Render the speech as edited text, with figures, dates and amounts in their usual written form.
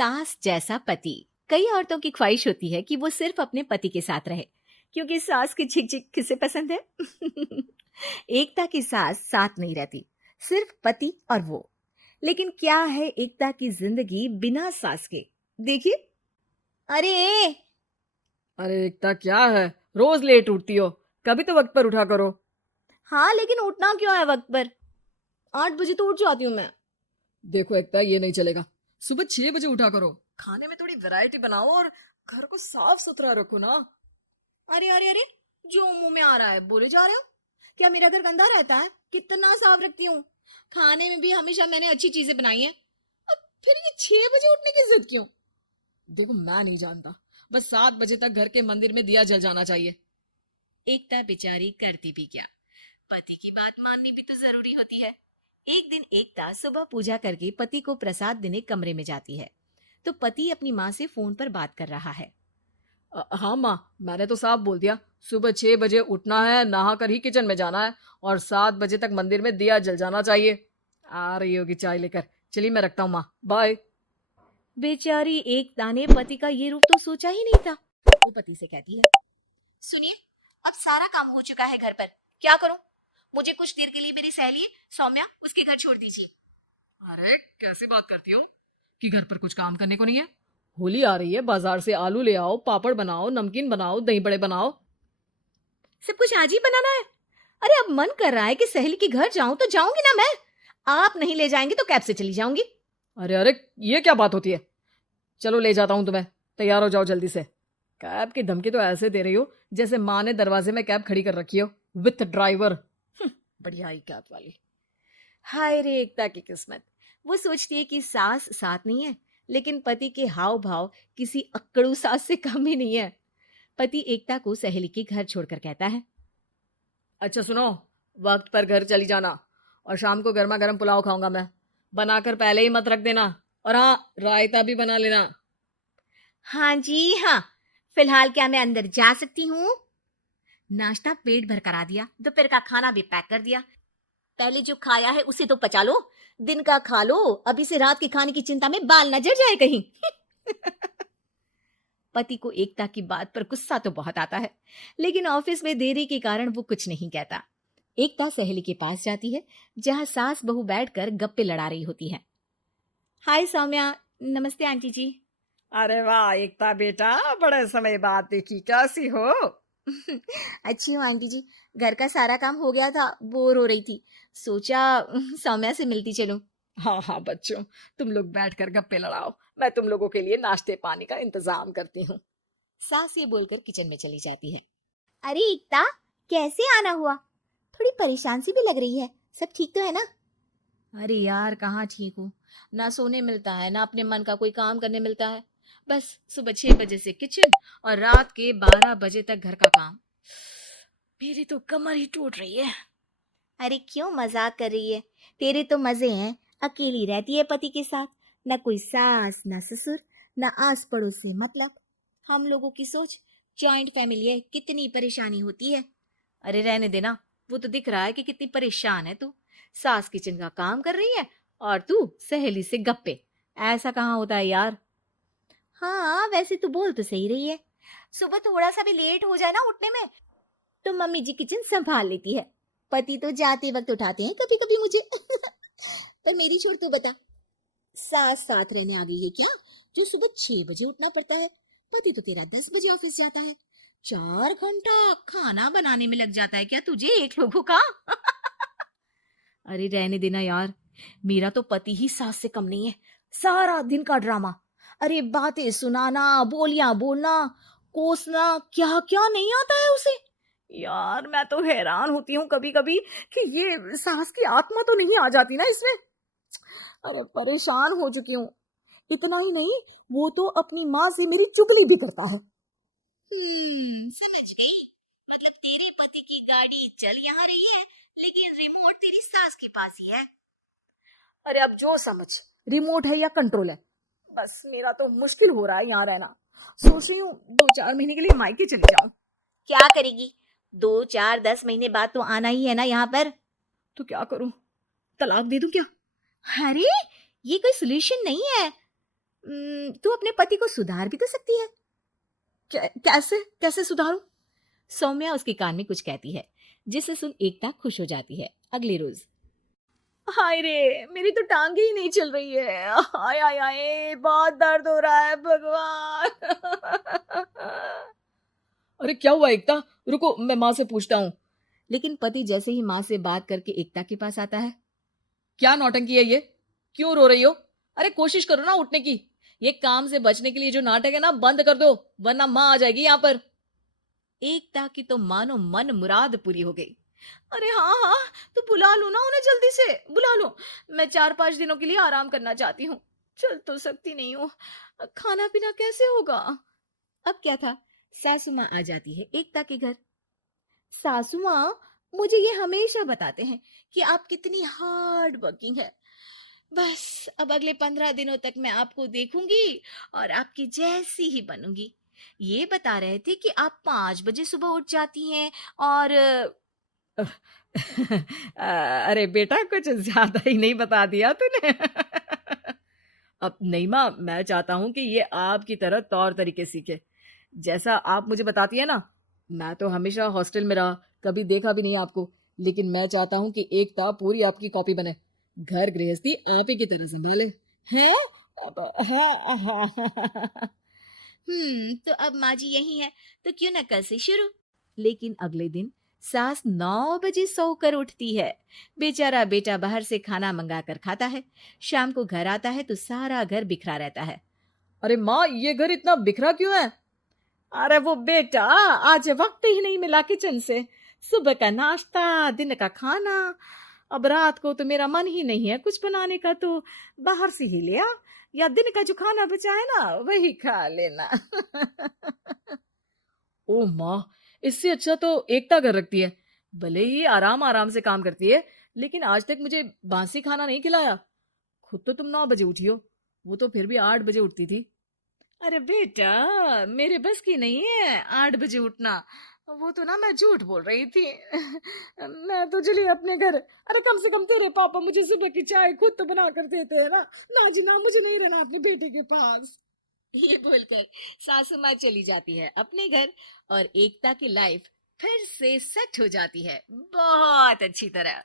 सास जैसा पति। कई औरतों की ख्वाहिश होती है कि वो सिर्फ अपने पति के साथ रहे, क्योंकि सास की झिक झिक किसे पसंद है। एकता की सास साथ नहीं रहती, सिर्फ पति और वो। लेकिन क्या है एकता की जिंदगी बिना सास के? देखिए। अरे अरे एकता, क्या है? रोज लेट उठती हो, कभी तो वक्त पर उठा करो। हाँ, लेकिन उठना क्यों है वक्त पर? 8 बजे तो उठ जाती हूँ मैं। देखो एकता, ये नहीं चलेगा। सुबह 6 बजे उठा करो। खाने में थोड़ी वैरायटी बनाओ और घर को साफ सुथरा रखो ना। अरे अरे अरे, जो मुंह में आ रहा है बोले जा रहे हो। क्या मेरा घर गंदा रहता है? कितना साफ रखती हूँ। खाने में भी हमेशा मैंने अच्छी चीजें बनाई हैं। अब फिर ये 6 बजे उठने की जिद क्यों? देखो, मैं नहीं जानता, बस 7 बजे तक घर के मंदिर में दिया जल जाना चाहिए। एकता बेचारी करती भी क्या, पति की बात माननी भी तो जरूरी होती है। एक दिन एकता सुबह पूजा करके पति को प्रसाद देने कमरे में जाती है, तो पति अपनी माँ से फोन पर बात कर रहा है। हाँ माँ, मैंने तो साफ बोल दिया, सुबह 6 बजे उठना है, नहा कर ही किचन में जाना है और 7 बजे तक मंदिर में दिया जल जाना चाहिए। आ रही होगी चाय लेकर। चलिए, मैं रखता हूँ माँ, बाय। बेचारी एकता ने पति का ये रूप तो सोचा ही नहीं था। वो पति से कहती है, सुनिए, अब सारा काम हो चुका है घर पर, क्या करूं? मुझे कुछ देर के लिए मेरी सहेली सौम्या उसके घर छोड़ दीजिए। अरे कैसी बात करती हो कि घर पर कुछ काम करने को नहीं है? होली आ रही है, बाजार से आलू ले आओ, पापड़ बनाओ, नमकीन बनाओ, दही बड़े बनाओ। सब कुछ आज ही बनाना है? अरे अब मन कर रहा है कि सहेली के घर जाऊं तो जाऊंगी ना मैं। आप नहीं ले जाएंगे तो कैब से चली जाऊंगी। अरे अरे, ये क्या बात होती है? चलो, ले जाता हूँ तुम्हें, तैयार हो जाओ जल्दी से। कैब की धमकी तो ऐसे दे रही हो जैसे माँ ने दरवाजे में कैब खड़ी कर रखी हो, विथ ड्राइवर। बढ़िया ही कैब वाली। हाय रे एकता की किस्मत। वो सोचती है कि सास साथ नहीं है, लेकिन पति के हाव भाव किसी अक्कड़ू सास से कम ही नहीं है। पति एकता को सहेली के घर छोड़कर कहता है, अच्छा सुनो, वक्त पर घर चली जाना और शाम को गर्मा गर्म पुलाव खाऊंगा मैं। बनाकर पहले ही मत रख देना, और हाँ, रायता भी बना लेना। हाँ जी हाँ, फिलहाल क्या मैं अंदर जा सकती हूँ? नाश्ता पेट भर करा दिया, दोपहर का खाना भी पैक कर दिया। पहले जो खाया है उसे तो पचा लो, दिन का खा लो, अभी से रात के खाने की चिंता में बाल न जल जाए कहीं। पति को एकता की बात पर गुस्सा तो बहुत आता है, लेकिन ऑफिस में देरी के कारण वो कुछ नहीं कहता। एकता सहेली के पास जाती है, जहां सास बहू बैठकर गप्पे लड़ा रही होती है। हाय सौम्या। नमस्ते आंटी जी। अरे वाह एकता बेटा, बड़े समय बाद देखी, कैसी हो? अच्छी हूँ आंटी जी। घर का सारा काम हो गया था, बोर हो रही थी, सोचा सौम्या से मिलती चलूं। हाँ हाँ बच्चों, तुम लोग बैठकर गप्पे लड़ाओ, मैं तुम लोगों के लिए नाश्ते पानी का इंतजाम करती हूँ। सास ये बोलकर किचन में चली जाती है। अरे एकता, कैसे आना हुआ? थोड़ी परेशान सी भी लग रही है, सब ठीक तो है ना? अरे यार, कहाँ ठीक हूँ। ना सोने मिलता है, ना अपने मन का कोई काम करने मिलता है। बस सुबह 6 बजे से किचन और रात के 12 बजे तक घर का काम। मेरी तो कमर ही टूट रही है। अरे क्यों मजाक कर रही है? तेरे तो मजे हैं, अकेली रहती है पति के साथ, न कोई सास न ससुर, न आस पड़ोस से मतलब। हम लोगों की सोच, जॉइंट फैमिली है, कितनी परेशानी होती है। अरे रहने देना, वो तो दिख रहा है कि कितनी परेशान है तू। सास किचन का काम कर रही है और तू सहेली से गप्पे। ऐसा कहाँ होता है यार। हाँ वैसे तू बोल तो सही रही है। सुबह थोड़ा सा भी लेट हो जाए ना उठने में, तो मम्मी जी किचन संभाल लेती है। पति तो जाते वक्त उठाते हैं कभी कभी मुझे। पर मेरी छोड़ तो बता, सास साथ रहने आ गई है क्या, जो सुबह 6 बजे उठना पड़ता है? पति तो तेरा 10 बजे ऑफिस जाता है। 4 घंटा खाना बनाने में लग जाता है क्या तुझे एक लोगों का? अरे रहने देना यार, मेरा तो पति ही सास से कम नहीं है। सारा दिन का ड्रामा, अरे बातें सुनाना, बोलियां बोलना, कोसना, क्या क्या नहीं आता है उसे। यार मैं तो हैरान होती हूँ कभी कभी कि ये सास की आत्मा तो नहीं आ जाती ना इसमें। अरे परेशान हो चुकी हूँ। इतना ही नहीं, वो तो अपनी माँ से मेरी चुगली भी करता है। समझ गई। मतलब तेरे पति की गाड़ी चल यहाँ रही है, लेकिन रिमोट तेरी सास के पास ही है। अरे अब जो समझ, रिमोट है या कंट्रोल है। बस मेरा तो मुश्किल हो रहा है यहाँ रहना। सोच रही हूँ 2-4 महीने के लिए मायके चली जाऊं। क्या करेगी? 2-4-10 महीने बाद तो आना ही है ना यहाँ पर। तो क्या करूं, तलाक दे दूं क्या? अरे ये कोई सोल्यूशन नहीं है। तू अपने पति को सुधार भी तो सकती है। कैसे कैसे सुधारूं? सौम्या उसके कान में कुछ कहती है, जिसे सुन एकता खुश हो जाती है। अगले रोज हाय रे, मेरी तो टांगे ही नहीं चल रही है। हाय हाय हाय, बहुत दर्द हो रहा है भगवान। अरे क्या हुआ एकता? रुको, मैं माँ से पूछता हूँ। लेकिन पति जैसे ही माँ से बात करके एकता के पास आता है। क्या नौटंकी है ये? क्यों रो रही हो? अरे कोशिश करो ना उठने की। ये काम से बचने के लिए जो नाटक है ना, बंद कर दो, वरना माँ आ जाएगी यहाँ पर। एकता की तो मानो मन मुराद पूरी हो गई। अरे हाँ हाँ, तो बुला लो ना उन्हें, जल्दी से बुला लो। मैं 4-5 दिनों के लिए आराम करना चाहती हूँ। चल तो सकती नहीं हूँ। खाना पीना कैसे होगा? अब क्या था, सासू माँ आ जाती है एकता के घर। सासू माँ, मुझे ये हमेशा बताते हैं कि आप कितनी हार्ड वर्किंग है। बस अब अगले 15 दिनों तक मैं आपको देखूंगी और आपकी जैसी ही बनूंगी। ये बता रहे थे कि आप 5 बजे सुबह उठ जाती हैं और अरे बेटा, कुछ ज्यादा ही नहीं बता दिया तूने। अब नहीं माँ, मैं चाहता हूँ कि ये आपकी तरह तौर तरीके सीखे, जैसा आप मुझे बताती है ना। मैं तो हमेशा हॉस्टल में रहा, कभी देखा भी नहीं आपको, लेकिन मैं चाहता हूँ कि एकता पूरी आपकी कॉपी बने, घर गृहस्थी आप ही की तरह संभाले। हैं? हाँ हाँ। तो अब माँ जी यही है, तो क्यों ना कल से शुरू। लेकिन अगले दिन सास 9 बजे सोकर उठती है। बेचारा बेटा बाहर से खाना मंगा कर खाता है। शाम को घर आता है तो सारा घर बिखरा रहता है। अरे माँ, ये घर इतना बिखरा क्यों है? अरे वो बेटा, आज वक्त ही नहीं मिला किचन से। सुबह का नाश्ता, दिन का खाना, अब रात को तो मेरा मन ही नहीं है कुछ बनाने का, तो बाहर से ही लिया, या दिन का जो खाना बचा है ना वही खा लेना। ओ माँ, इससे अच्छा तो एकता घर रखती है। भले ही आराम आराम से काम करती है, लेकिन आज तक मुझे बासी खाना नहीं खिलाया। खुद तो तुम 9 बजे उठी हो, वो तो फिर भी 8 बजे उठती थी। अरे बेटा, मेरे बस की नहीं है 8 बजे उठना। वो तो ना मैं झूठ बोल रही थी। मैं तो चली अपने घर। अरे कम से कम तेरे पापा मुझे सुबह की चाय खुद तो बना कर देते हैं ना। ना जी ना, मुझे नहीं रहना अपने बेटे के पास। ये बोलकर सासू माँ चली जाती है अपने घर और एकता की लाइफ फिर से सेट हो जाती है बहुत अच्छी तरह।